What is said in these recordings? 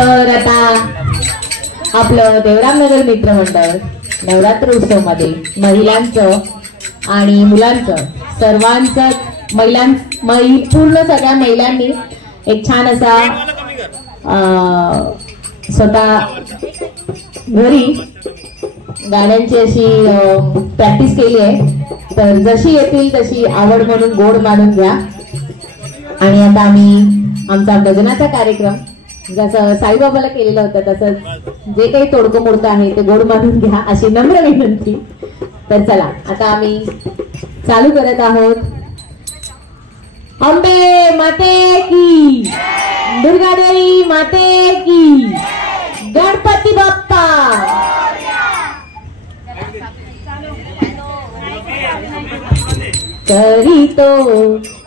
तर आता आपलं देवरामनगर मित्रमंडळ नवरात्र उत्सव मध्ये महिलांचं आणि मुलांचं सर्वांचं पूर्ण सगळ्या महिलांनी एक छान असा स्वतः घरी गाण्यांची अशी प्रॅक्टिस केली आहे. तर जशी येतील तशी आवड म्हणून गोड मानून घ्या. आणि आता आम्ही आमचा भजनाचा कार्यक्रम जसं साईबाबाला केलेलं होतं तसंच जे काही तोडकं मोडकं आहे ते गोड मानून घ्या अशी नम्र विनंती. तर चला आता आम्ही चालू करत आहोत. अंबे माते की, दुर्गा देवी माते की, गणपती बाप्पा. करीतो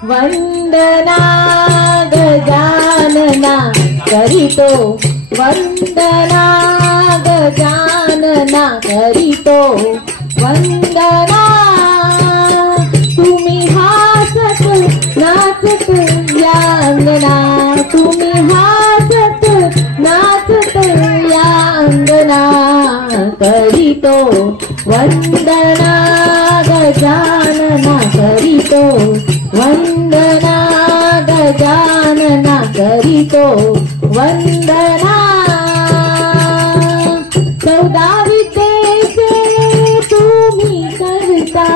वंदना गजानना, करीतो वंदना गजानना, करीतो वंदना. तुम्ही हासत नाचत या अंगना, तुम्ही हासत नाचत या अंगना. करीतो वंदना गजानना, करीतो वंदना गजानना, करीतो वंदना. 14 विद्येचे तुम्ही करता,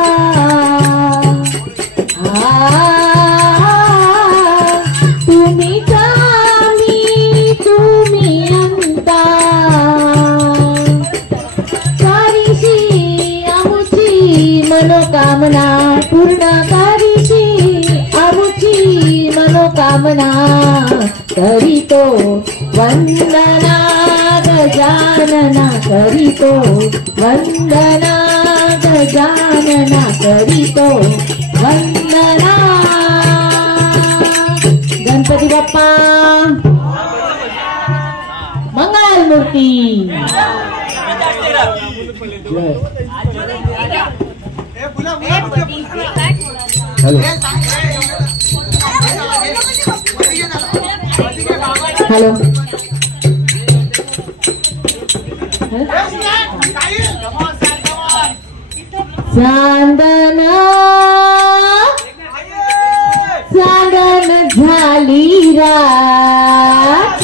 तुम्ही स्वामी तुम्ही अंता. कारीशी आमुची मनोकामना पूर्ण, कारीशी आमुची मनोकामना. करीतो वंदना गजानना, करीतो वंदना गजानना, करीतो वंदना. गणपती बाप्पा मंगल मूर्ती. हॅलो चांदन चांदन झाली रात,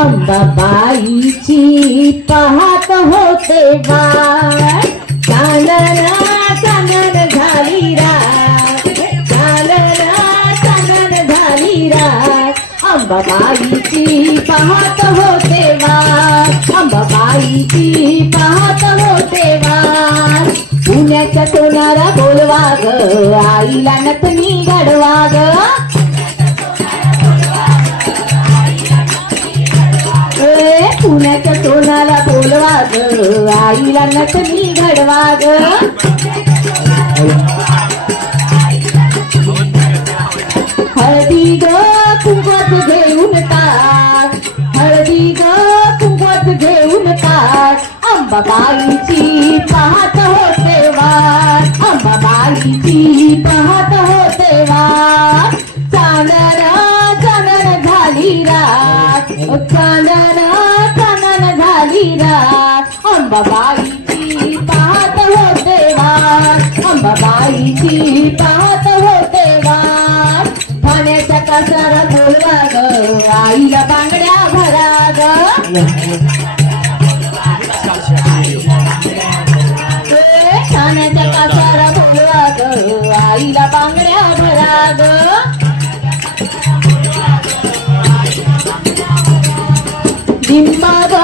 अंबाबाईची पाहत होते वाट. चांदन चांदन झाली रात, चांदन चांदन झाली रात, अंबाबाईची पाहत होते वाट, अंबाबाईची पाहत होते वाट. पुण्याच्या सोनारा बोलवा ग, आईला नथनी घडवा ग. पुण्याच्या सोनाला बोलवा ग, आईला नथनी घडवा ग. हळदी ग कुंकवात घेऊन टाक, हळदी ग कुंकवात घेऊन टाक. अंबाबाईची पाहत होते वाट, अंबाबाईची पाहत होते वाट. चांदन चांदन झाली रात, चांदन चांदन झाली रात, अंबाबाईची पाहत होते वाट, अंबाबाईची पाहत होते वाट. ठाण्याचा कासारा बोलवा ग, आईला बांगड्या भरा ग. ठाण्याचा कासारा बोलवा ग, आईला बांगड्या भरा ग. लिंबा ग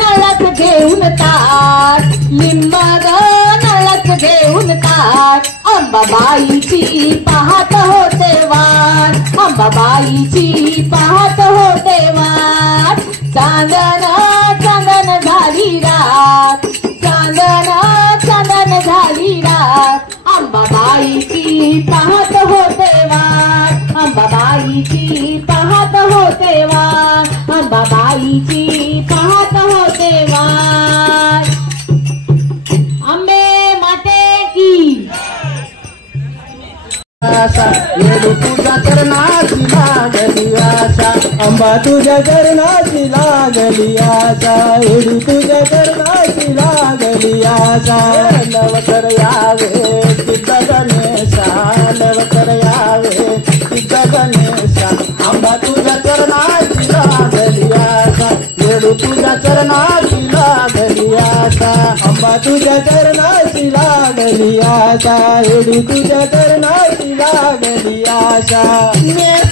नळात घेऊन ताट, लिंबा ग नळात घेऊन ताट. अंबाबाईची पाहत होते वाट, अंबाबाईची पाहत होते वाट. चांदन चांदन झाली रात, चांदन चांदन झाली रात, अंबाबाईची पाहत होते वाट, अंबाबाईची पाहत होते वाट, अंबाबाईची पाहत होते वाट. अंबे माते की. आशा, तुझा करणाची लागली आशा. आंबा तुझ्या चरणाची लागली आशा एडू तुझ्या चरणाची लागली आशा लवकर यावे सिद्ध गणेशा लवकर यावे सिद्ध गणेशा आंबा तुझ्या चरणाची लागली आशा एडू तुझ्या चरणाची लागली आशा आंबा तुझ्या चरणाची लागली आशा एडू तुझ्या चरणाची लागली आशा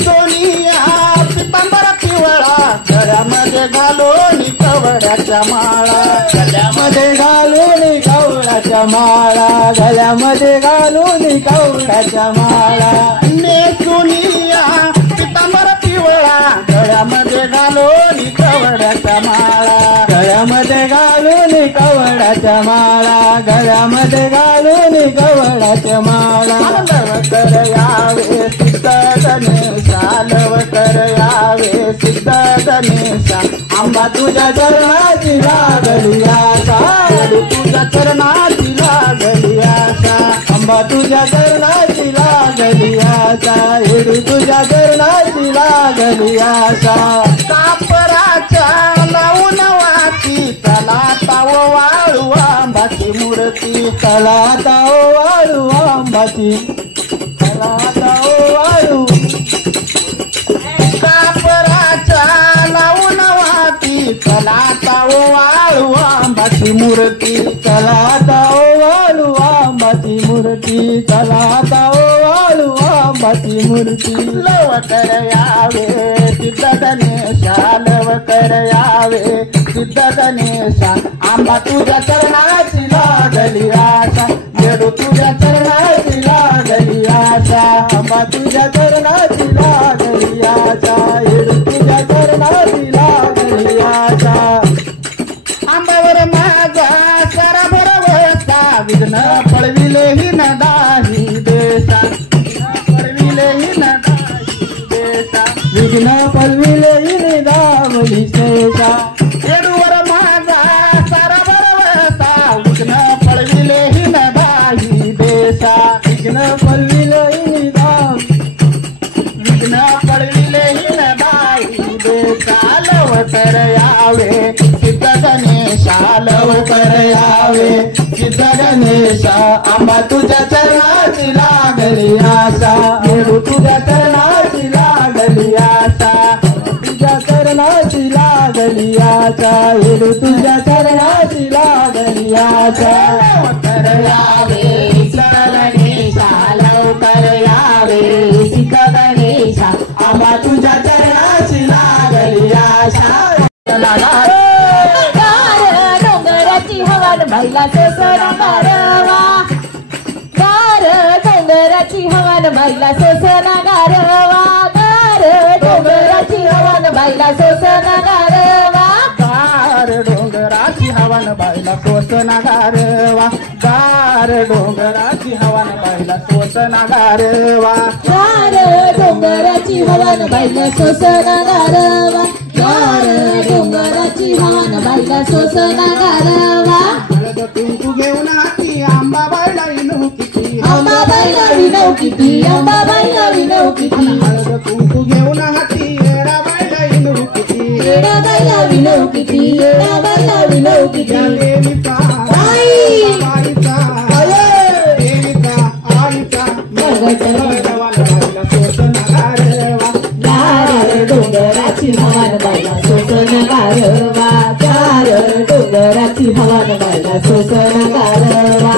सोनिया पितांबर पिवळा गळ्यामध्ये घालून कवड्याच्या माळा गळ्यामध्ये घालून कवड्याच्या माळा गळ्यामध्ये घालून कवड्याच्या माळा सोनिया पितांबर पिवळा गळ्यामध्ये घालून कवड्याच्या माळा गळ्यामध्ये घालून कवड्याच्या माळा गळ्यामध्ये घालून कवड्याच्या माळा लवकर यावे सिद्ध गणेशा लवकर यावे सिद्ध गणेशा आंबा तुझ्या चरणाची लागली आशा तुझ्या चरणाची लागली आशा आंबा तुझ्या चरणाची लागली आशा एडू तुझ्या चरणाची लागली आशा कापराच्या लावून वाटी त्याला ताव वाळू आंबाची मूर्ती त्याला ताव वाळू आंबाची त्याला ताव वाळू कापराच्या लावून वाटी त्याला ताव वाळू आंबाची मूर्ती त्याला ताव वाळू आंबाची मूर्ती त्याला ताव वाळू आंबाची मूर्ती लवकर यावे सिद्ध गणेशा लवकर यावे सिद्ध गणेशा आंबा तुझ्या चरणाची लागली आशा एडू तुझ्या चरणाची लागली आशा आंबा तुझ्या चरणाची लागली आशा एडू तुझ्या चरणाची लागली आशा आंबावर माझा सारा बरोबरचा विघ्न पळविले ही नदाही देशा पळविले ही नदाही देशा विघ्न पळविले ही निदावली शेषा एडूवर माझा सारा बरोबरचा विघ्न पळविले ही नदाही देशा विघ्न पळविले ही निदाव विघ्न पळविले ही नदाही देशा लवकर यावे सिद्ध गणेशा लवकर यावे सिद्ध गणेशा आंबा तुझ्या चरणाची लागली आशा एडू तुझ्या चरणाची लागली आशा तुझ्या चरणाची लागली आशा एडू तुझ्या चरणाची लागली आशा लवकर यावे सिद्ध गणेशा लवकर यावे सिद्ध गणेशा आंबा तुझ्या चरणाची लागली आशा डोंगराची हवन बाईला सोसना गारवा गार डोंगराची हवन बाईला सोसना गारवा गार डोंगराची हवन बाईला सोसना गारवा गार डोंगराची हवन बाईला सोसना गारवा गार डोंगराची हवन बाईला सोसना गारवा गार डोंगराची हवन बाईला सोसना गारवा गार डोंगराची हवन बाईला सोसना गारवा हळद कुंकू घेऊन हाती आंबा बाईला विनव किती आंबा बाईला विनव किती आंबा बाईला विनव किती हळद कुंकू घेऊन हाती येडा बाईला विनव किती येडा बाईला विनव किती येडा बाईला विनव किती देवीचा आई बाईचा देवीचा आईचा डोंगराची हवन बाईला सोसना गारवा गार डोंगराची हवन बाईला सोसना गारवा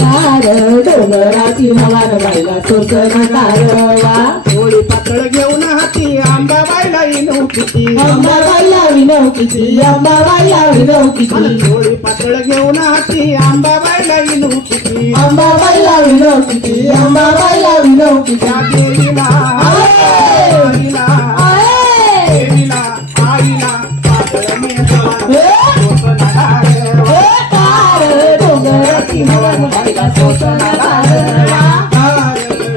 गार डोंगराची हवन बाईला सोसना गारवा होळी पातळ घेऊन हाती आंबा बाईला विनव किती आंबा बाईला विनव किती आंबा बाईला विनव किती होळी पातळ घेऊन हाती आंबा बाईला विनव किती आंबा बाईला विनव किती आंबा बाईला विनव किती त्या देवीला आईला देवीला आईला पातळ डोंगराची हवन बाईला सोसना गारवा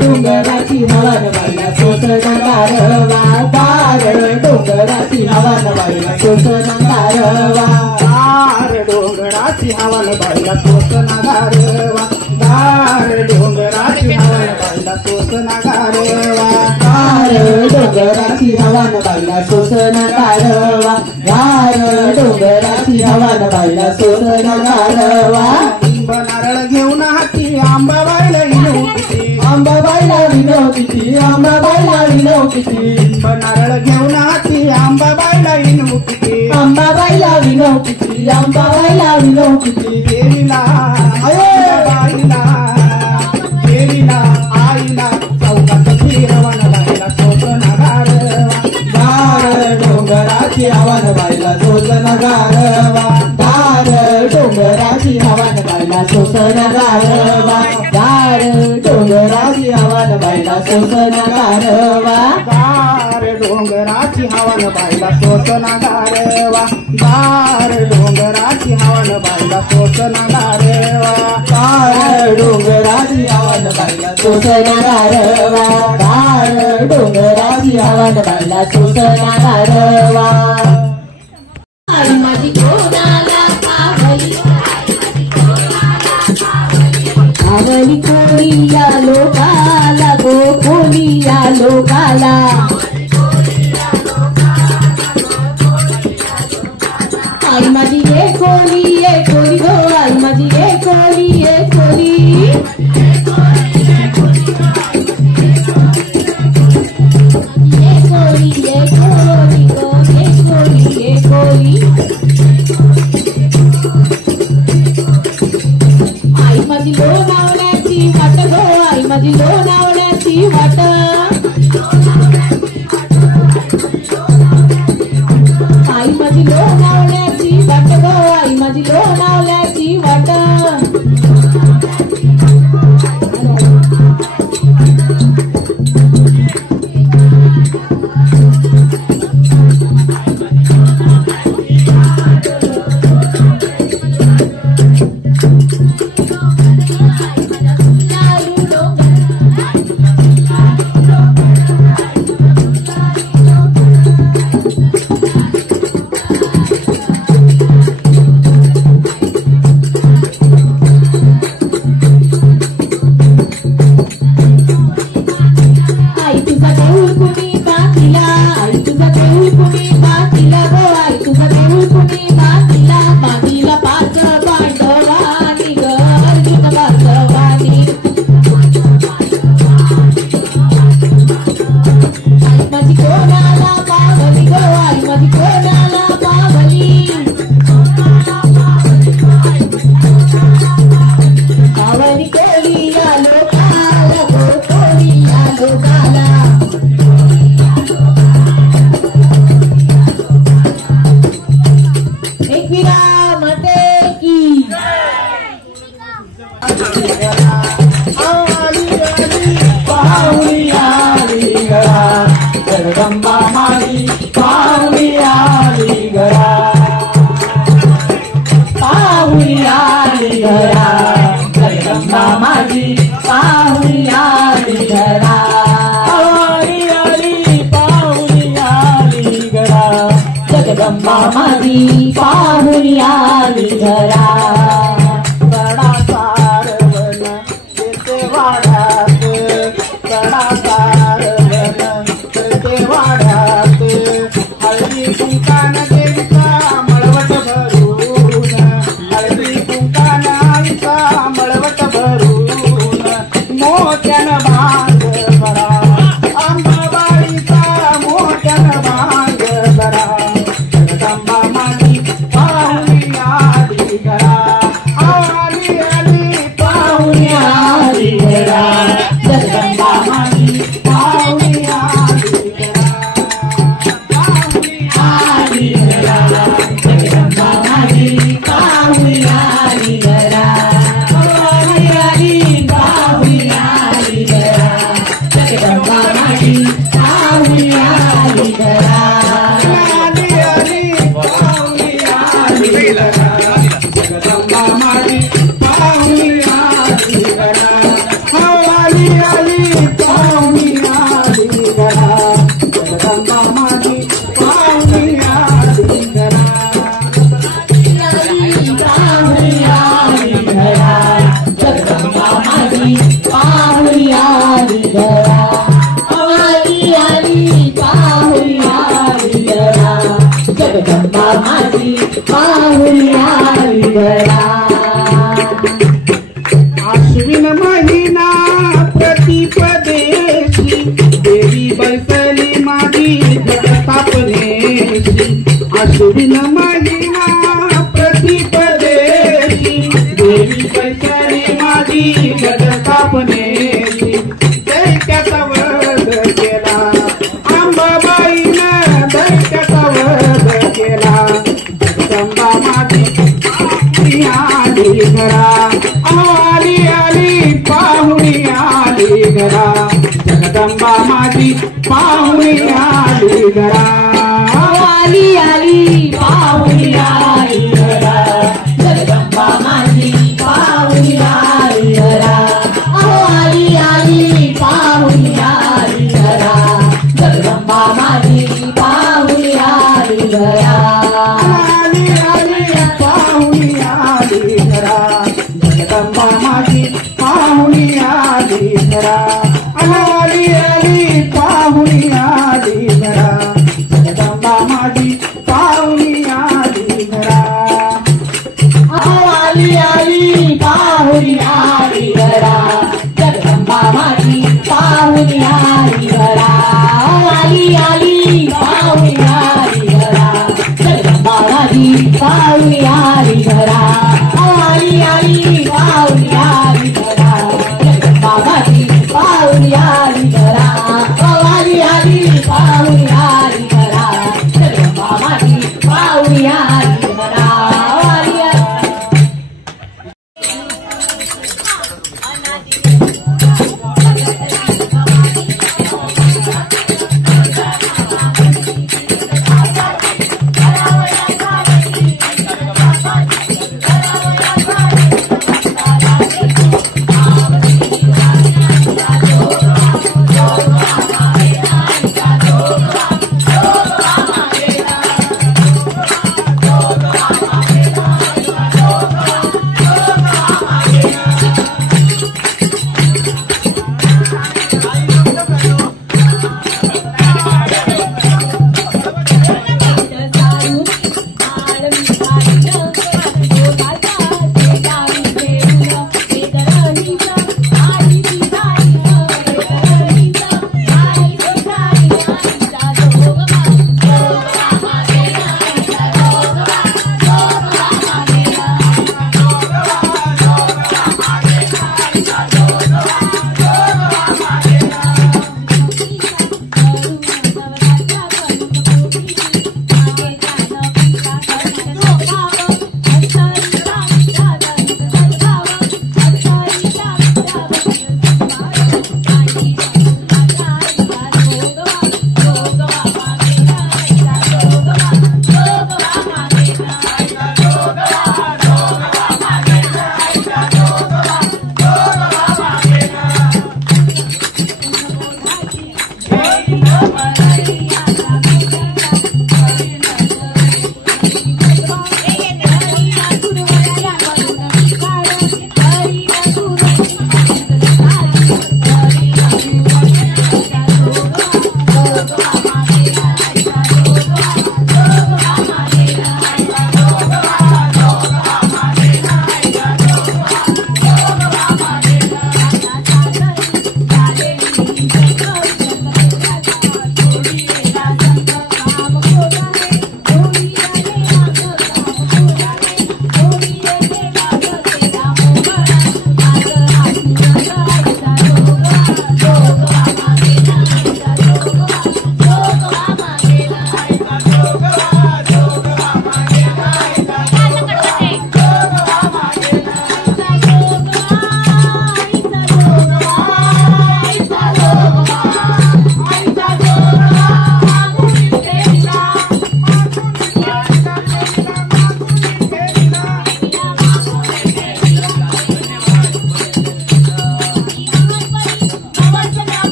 डोंगराची हवन बाईला सोसना गारवा दार डोंगराची हवन बाईला सोसना गारवा दार डोंगराची हवन बाईला सोसना गारवा गार डोंगराची हवन बाईला सोसना गारवा गार डोंगराची हवन बाईला सोसना गारवा गार डोंगराची हवन बाईला सोसना गारवा लिंब नारळ घेऊन हाती आंबाबाईला विनव किती आंबाबाईला विनव किती आंबाबाईला विनव किती लिंब नारळ घेऊन हाती आंबाबाईला विनव किती आंबाबाईला विनव किती आंबाबाईला विनव किती देवीला बाईला देवीला आईला चौकात फिरवण बाईला सोसना गारवा गार डोंगराची हवन बाईला सोसना गारवा गार डोंगराची हवन बाईला सोसना गारवा गार डोंगराची हवन बाईला सोसना गारवा गार डोंगराची हवन बाईला सोसना गारवा गार डोंगराची हवन बाईला सोसना गारवा गार डोंगराची हवन बाईला सोसना गारवा गार डोंगराची हवन बाईला सोसना गारवा आई माझी कोणाला कावली आवली कोणी या लोकाला गो कोणी या लोकाला आई माझी ये कोणी गो आई माझी ये कोणी आई माझी लोणावण्याची वाट गो आई माझी लोणावण्याची वाट आई माझी लोणावण्याची वाट गो आई माझी लोणावण्याची वाट जगदंबा माझी पाहुणी आली घरा पाहुणी आली घरा जगदंबा माझी पाहुणी आली घरा पाहुणी आली पाहुणी आली घरा जगदंबा माझी पाहुणी आली घरा हळदी कुंकान देवीचा मळवट भरून हळदी कुंकान आईचा मळवट भरून मोठ्यान भांग भरा अंबाबाईचा मोठ्यान भांग भरा जगदंबा माझी पाहुणी आली घरा आली आली पाहुणी आली घरा जगदंबा माझी पाहुणी आली घरा जोडीन महिना प्रतिपदेची देवी पैशाने माझी जगतापनेची दैत्याचा वध केला अंबाबाईनं दैत्याचा वध केला जगदंबा माझी पाहुणी आली घरा आली आली पाहुणी आली घरा जगदंबा माझी पाहुणी आली घरा आली आली पाहुणी आली घरा जगदंबा माझी पाहुणी आली घरा आली आली पाहुणी आली घरा जगदंबा माझी पाहुणी आली घरा आली आली पाहुणी आली घरा जगदंबा माझी पाहुणी आली घरा आली आली पाहुणी आली घरा जगदंबा माझी पाहुणी आली घरा आली आली पाहुणी आली घरा जगदंबा माझी पाहुणी आली घरा आली आली पाहुणी आली घरा जगदंबा माझी पाहुणी आली घरा आली आली पाहुणी आली घरा जगदंबा माझी पाहुणी आली घरा आली आली पाहुणी आली घरा जगदंबा माझी पाहुणी आली घरा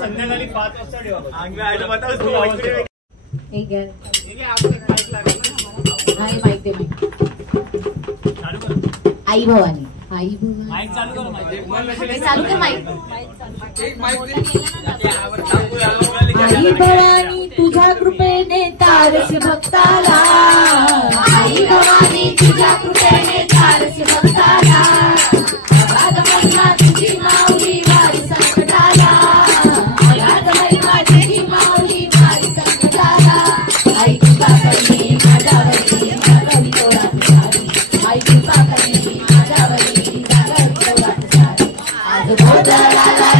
संध्याकाळी 5 वाजता आई भवानी माईक चालू कर माईक आई भवानी तुझ्या कृपेने तारस भक्ताला आई भवानी तुझ्या कृपेने तारस भक्ताला अगाध महिमा तुझी माऊली वारी संकटाला अगाध महिमा तुझी माऊली वारी संकटाला आई कृपा करणी माझ्यावरी जागवी तोरात सारी आई कृपा करणी माझ्यावरी जागवी तोरात सारी आज गोंधळाला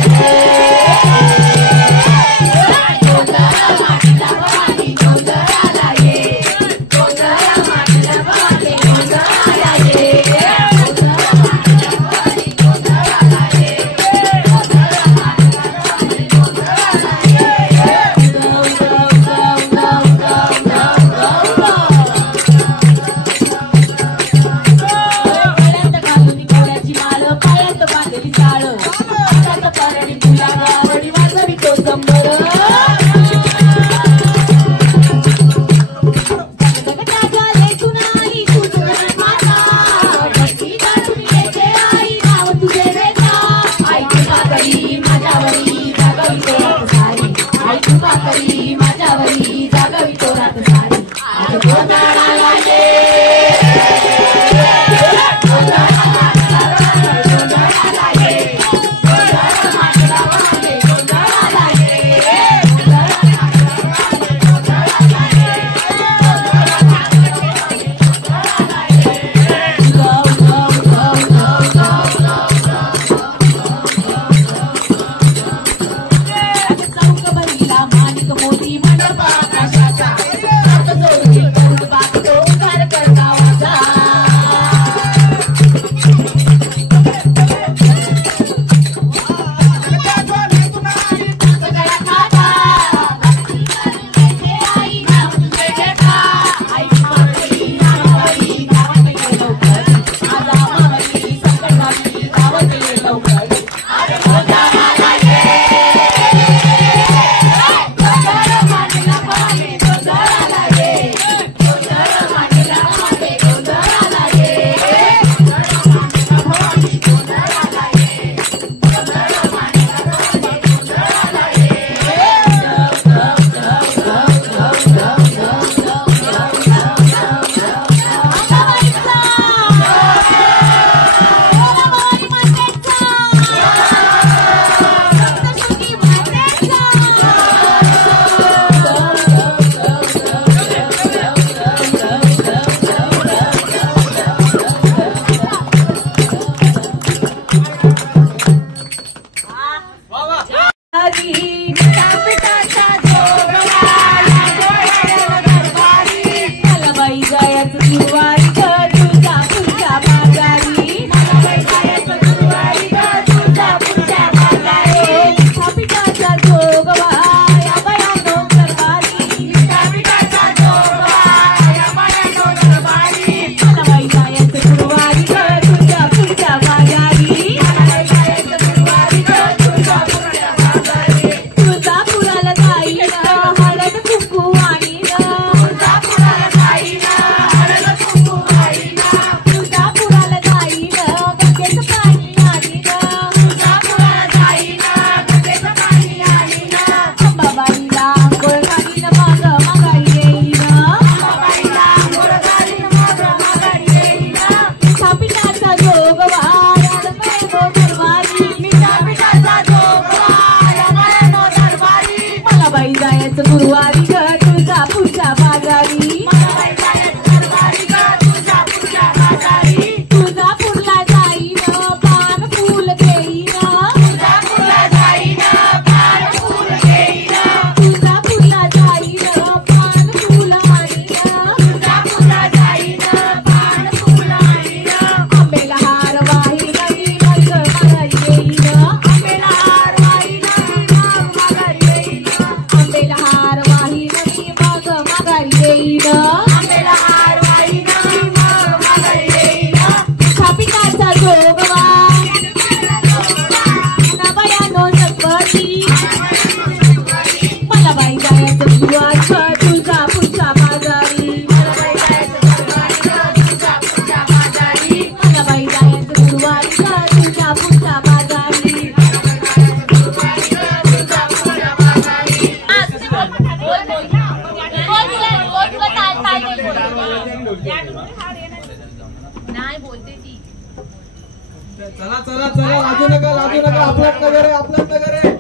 लाजू नका आपलाच नगर आहे आपलाच नगर आहे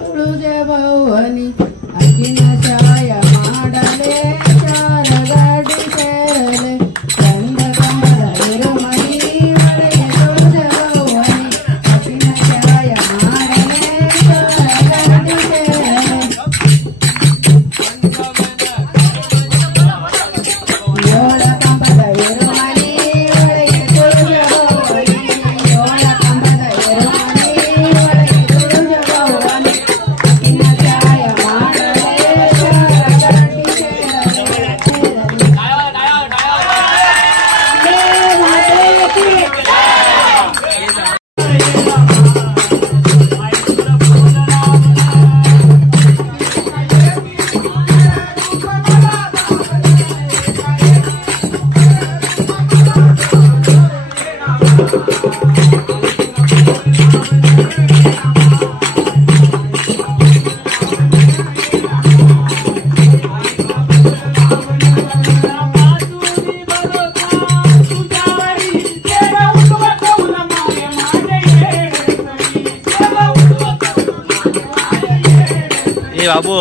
तुळजा भवानी अकिनाशाया माडले चार गाडी खेळले चंद कमल रमणी वळे तुळजा भवानी अकिनाशाया माडले चार गाडी खेळले योला कमल रमणी वळे तुळजा भवानी योला कमल रमणी वळे तुळजा भवानी बाबू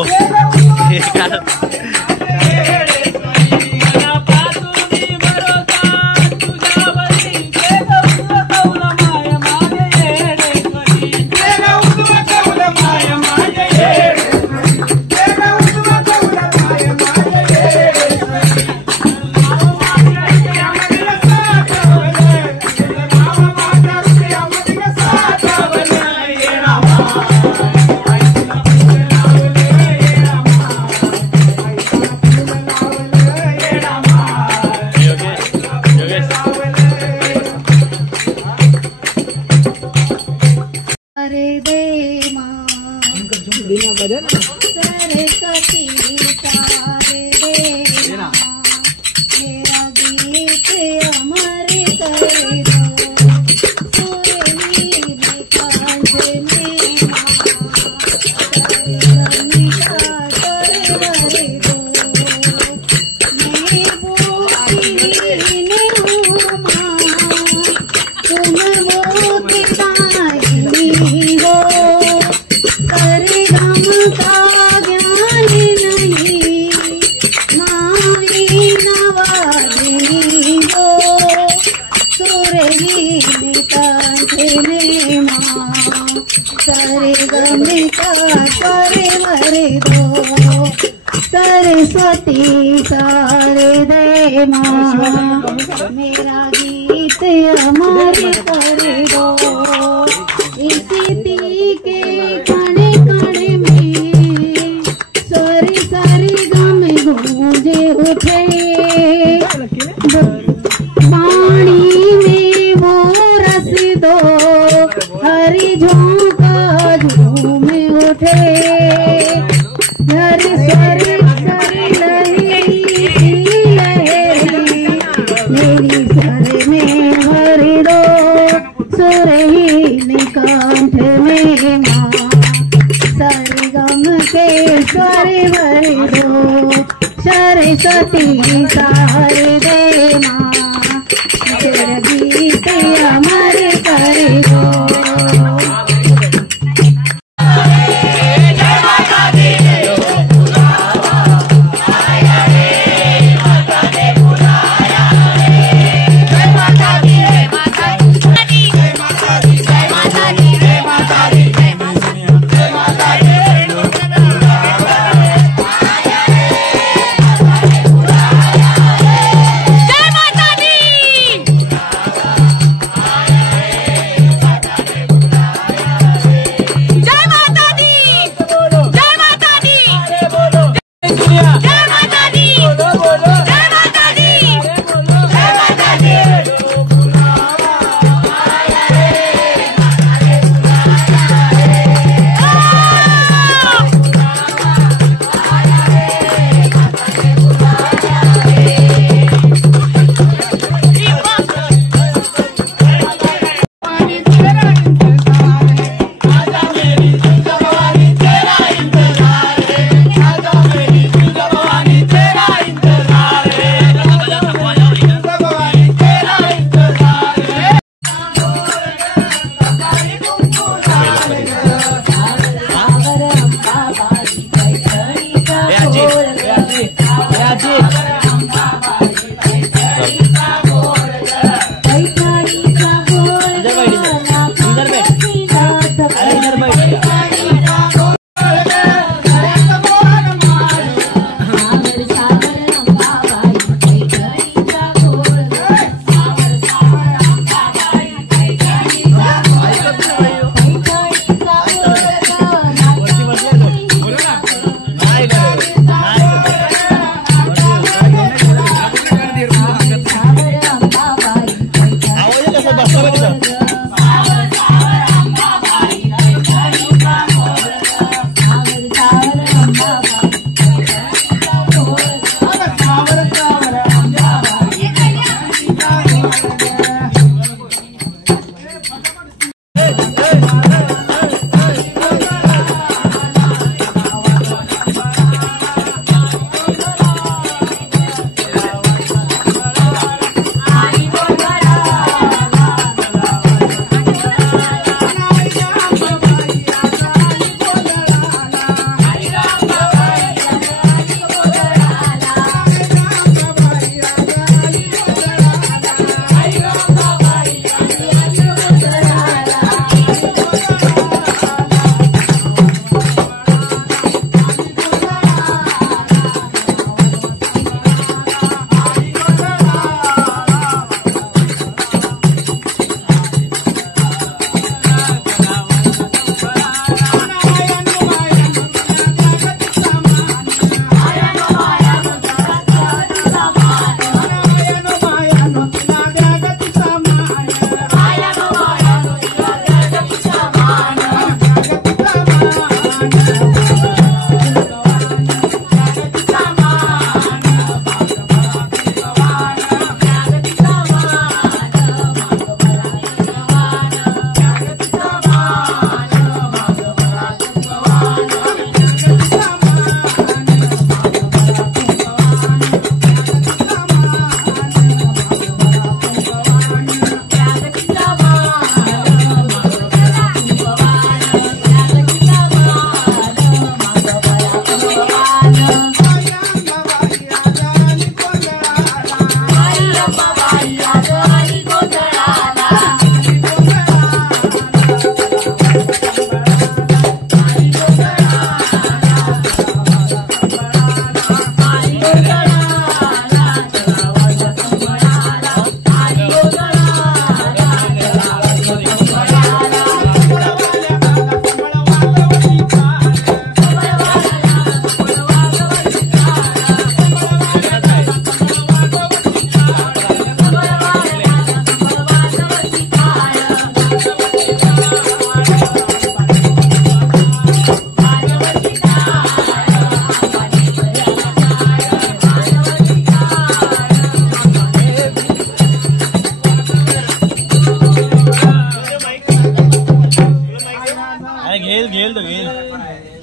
सरस्वती सारे दे माँ मेरा गीत हमारे करे दो इसी ती के कणे कणे में सारी सारी गम गूंजे उठे पानी में वो रस दो हरी झोंका झूम उठे हरी सारी मेरी सर में हरि दो सुरही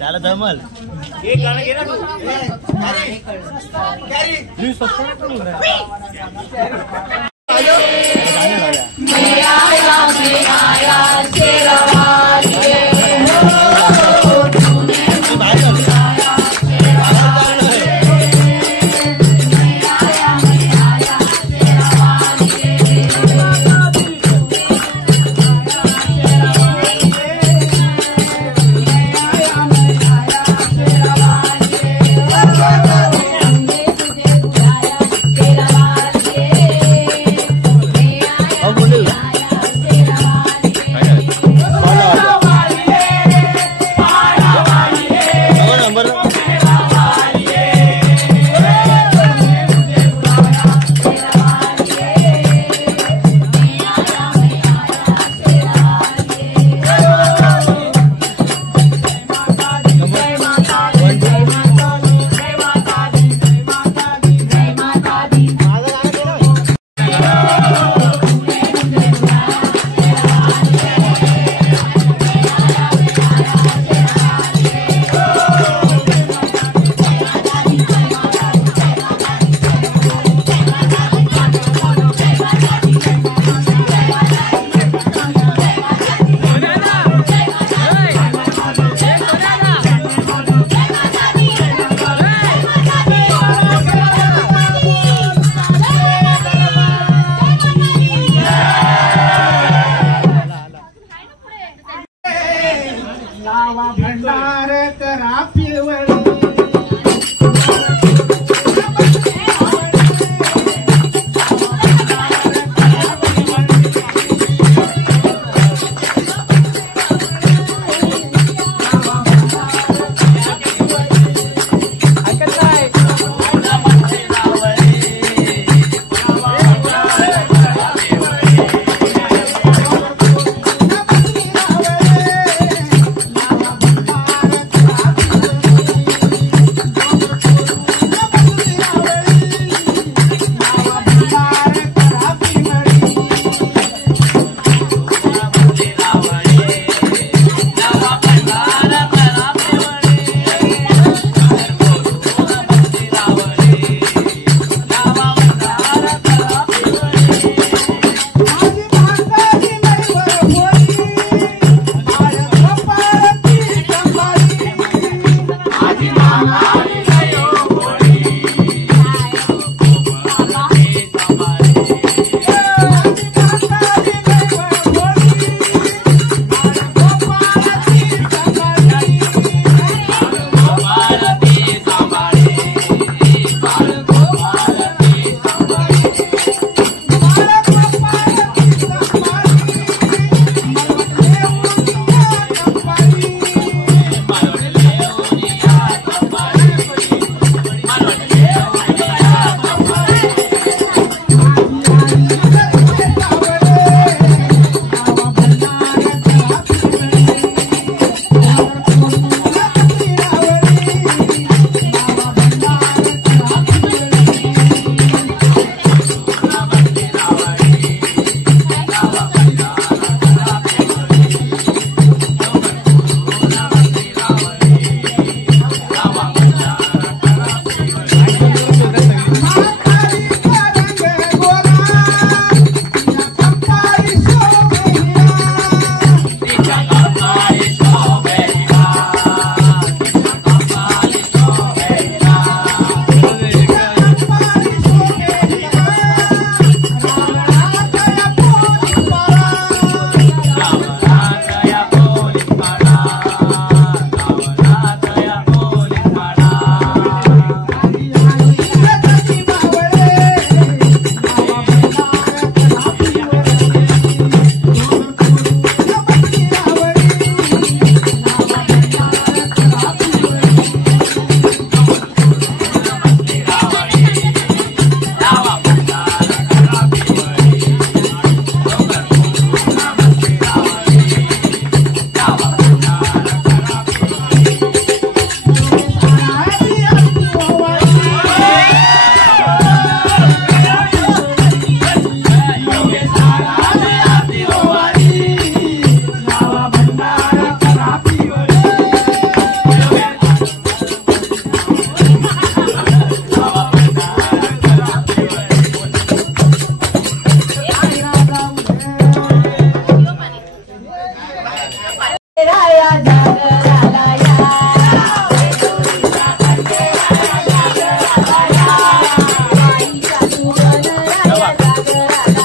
त्याला जमल तुझे बुलाया तेरा वार राधा